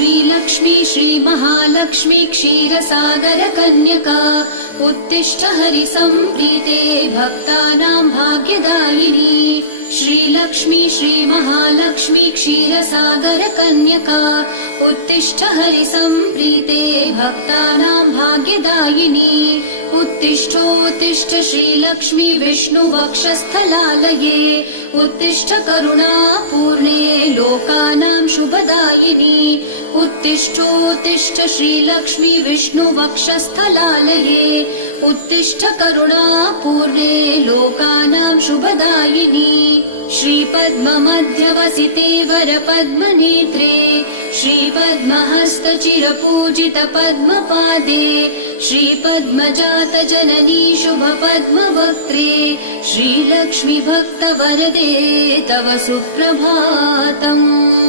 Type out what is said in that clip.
श्रीलक्ष्मी श्रीमहालक्ष्मी क्षीरसागरकन्यका उत्तिष्ठ हरिसम्प्रीते भक्तानां भाग्यदायिनी। श्रीलक्ष्मी श्रीमहालक्ष्मी क्षीरसागरकन्यका उत्तिष्ठ हरिसम्प्रीते भक्तानां भाग्यदायिनी। उत्तिष्ठोत्तिष्ठ श्रीलक्ष्मी विष्णुवक्षस्थलालये उत्तिष्ठ करुणापूर्णे लोकानां शुभदायिनी। उत्तिष्ठोत्तिष्ठ श्रीलक्ष्मी विष्णुवक्षस्थलालये उत्तिष्ठ करुणापूर्णे लोकानां शुभदायिनी। श्रीपद्ममध्यवसिते वरपद्मनेत्रे श्रीपद्महस्तचिरपूजित पद्मपादे श्रीपद्मजातजननी शुभपद्मवक्त्रे श्रीलक्ष्मी भक्तवरदे तव सुप्रभातम्।